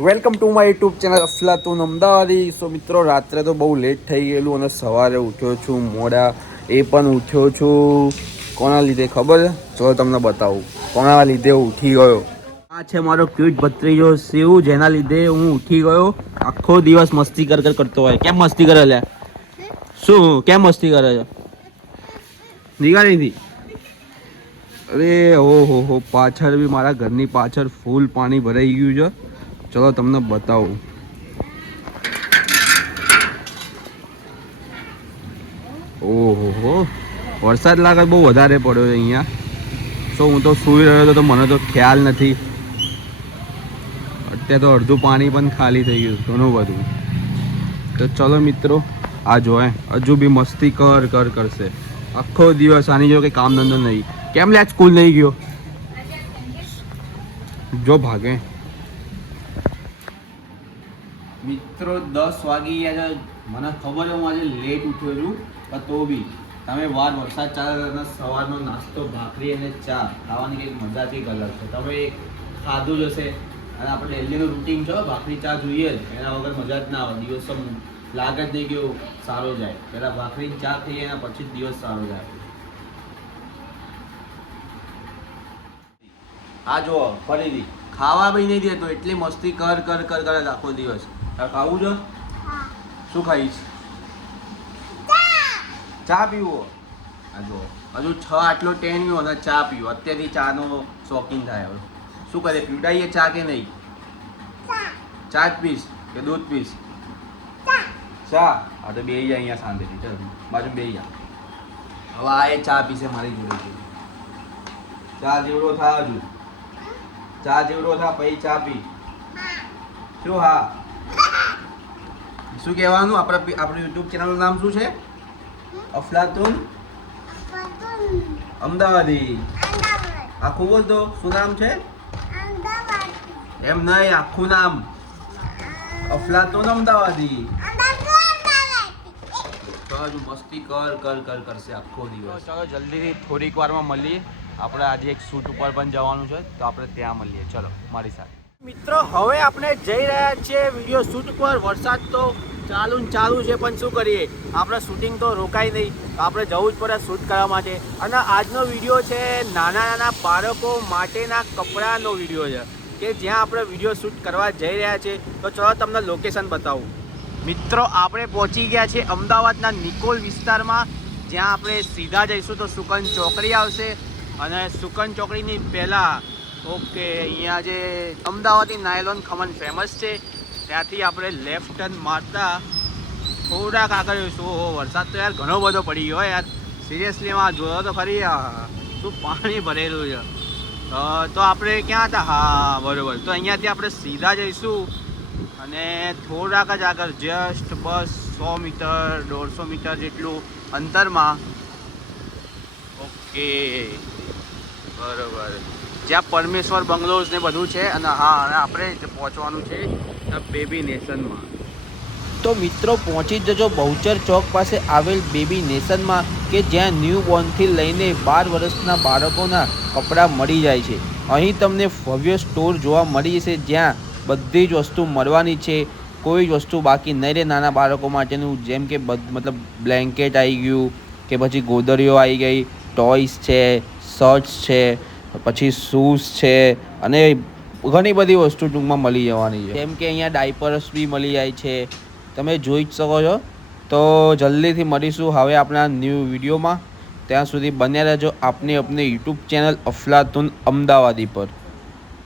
Welcome to my YouTube channel Aflatoon Amdavadi. So મિત્રો, રાત્રે તો બહુ લેટ થઈ ગયેલું અને સવારે ઉઠ્યો છું મોડા. એ પણ ઉઠ્યો છું કોના લીધે ખબર છે? ચલો તમને બતાવું કોના લીધે ઉઠી ગયો. આ છે મારો ક્યુટ ભત્રીજો શિવ, જેના લીધે હું ઉઠી ગયો. આખો દિવસ મસ્તી કરતો હોય. કેમ મસ્તી કરે લે? શું કેમ મસ્તી કરે છે? નીકળી અરે ઓહો, પાછળ બી મારા ઘરની પાછળ ફૂલ પાણી ભરાઈ ગયું છે. ચલો તમને બતાવું. ઓહો, વરસાદ લાગે બહુ વધારે પડ્યો છે અહીંયા. સો હું તો સૂઈ રહ્યો હતો તો મને તો ખ્યાલ નથી. અત્યારે તો અડધું પાણી પણ ખાલી થઈ ગયું, ઘણું બધું. તો ચલો મિત્રો, આ જોએ હજુ બી મસ્તી કરશે આખો દિવસ. આની જો કંઈ કામ ધંધો નહીં. કેમ લે સ્કૂલ નહીં ગયો? જો ભાગે. મિત્રો 10 વાગી ગયા છે. મને ખબર છે હું આજે લેટ ઉઠ્યો છું, પણ તો બી તમે વરસાદ ચાલે અને સવારનો નાસ્તો ભાખરી અને ચા ખાવાની કંઈક મજા કંઈક અલગ છે. તમે ખાધું જ હશે અને આપણે ડેલીનું રૂટીન છે, ભાખરી ચા જોઈએ જ. એના વગર મજા જ ના આવે. દિવસ લાગે જ નહીં કે સારો જાય. પહેલાં ભાખરી ચા ખાઈએ એના પછી જ દિવસ સારો જાય. આ જુઓ ફરીથી ખાવા બી નહીં દેતો, એટલી મસ્તી કરે આખો દિવસ. ખાવું છે? શું ખાઈશ? ચા પીવો? આ જો હજુ 6 આટલો 10 ગયો અને ચા પીવો. અત્યારથી ચાનો શોખીન થાય. હવે શું કરે, પીવડાવીએ ચા કે નહીં? ચા જ પીશ કે દૂધ પીશ? ચા. હા તો બેસી જાય અહીંયા શાંતિથી. ચાલ બાજુ બેસી જા. હવે આ એ ચા પીશે મારી જોડે. ચા જેવડો થાય હજુ. ચા જેવડો થા પછી ચા પી. શું? હા. શું કહેવાનું? આપણું યુટ્યુબ ચેનલનું નામ શું છે? અફલાતુન અમદાવાદી. આખું બોલ તો. શું નામ છે? એમ નહીં, આખું નામ અફલાતુન અમદાવાદી. તો હજુ મસ્તી કરશે આખો દિવસ. ચાલો જલ્દીથી થોડીક વારમાં મળીએ. આપણે આજે એક શૂટ ઉપર પણ જવાનું છે, તો આપણે ત્યાં મળીએ. ચલો મારી સાથે. મિત્રો, હવે આપણે જઈ રહ્યા છીએ વિડીયો શૂટ પર. વરસાદ તો ચાલુ છે, પણ શું કરીએ, આપણે શૂટિંગ તો રોકાય નહીં. આપણે જવું જ પડે શૂટ કરવા માટે. અને આજનો વિડીયો છે નાના બાળકો માટેના કપડાનો વિડીયો છે, કે જ્યાં આપણે વિડીયો શૂટ કરવા જઈ રહ્યા છીએ. તો ચલો તમને લોકેશન બતાવું. મિત્રો, આપણે પહોંચી ગયા છીએ અમદાવાદના નિકોલ વિસ્તારમાં, જ્યાં આપણે સીધા જઈશું તો સુકન ચોકડી આવશે. અને સુકન ચોકડીની પહેલાં અહીંયા જે અમદાવાદી નાયલોન ખમણ ફેમસ છે, ત્યાંથી આપણે લેફ્ટ ટર્ન મારતા થોડાક આગળ જઈશું. વરસાદ તો યાર ઘણો બધો પડી ગયો યાર. સિરિયસલી એમાં જોયો તો ખરી, શું પાણી ભરેલું છે. તો આપણે ક્યાં હતા? હા બરાબર. તો અહીંયાથી આપણે સીધા જઈશું અને થોડાક જ આગળ જસ્ટ બસ 100 મીટર 150 મીટર જેટલું અંતરમાં. ઓકે બરાબર. જ્યાં પરમેશ્વર બંગલોઝ ને બધું છે. અને હા, અને આપણે પહોંચવાનું છે ધ બેબી નેશનમાં. તો મિત્રો, પહોંચી જજો બહુચર ચોક પાસે આવેલ બેબી નેશનમાં, કે જ્યાં ન્યૂ બોર્નથી લઈને 12 વર્ષના બાળકોના કપડાં મળી જાય છે. અહીં તમને ભવ્ય સ્ટોર જોવા મળી જશે, જ્યાં બધી જ વસ્તુ મળવાની છે. કોઈ જ વસ્તુ બાકી નહીં રહે નાના બાળકો માટેનું. જેમ કે મતલબ બ્લેન્કેટ આવી ગયું, કે પછી ગોદડીઓ આવી ગઈ, ટોયસ છે, શર્ટ્સ છે, પછી શૂઝ છે, અને ઘણી બધી વસ્તુ ટૂંકમાં મળી જવાની છે. જેમ કે અહીંયા ડાયપર્સ બી મળી જાય છે, તમે જોઈ જ શકો છો. તો જલ્દીથી મળીશું હવે આપણા ન્યૂ વિડીયોમાં. ત્યાં સુધી બન્યા રહેજો આપની યુટ્યુબ ચેનલ અફલાતુન અમદાવાદી પર.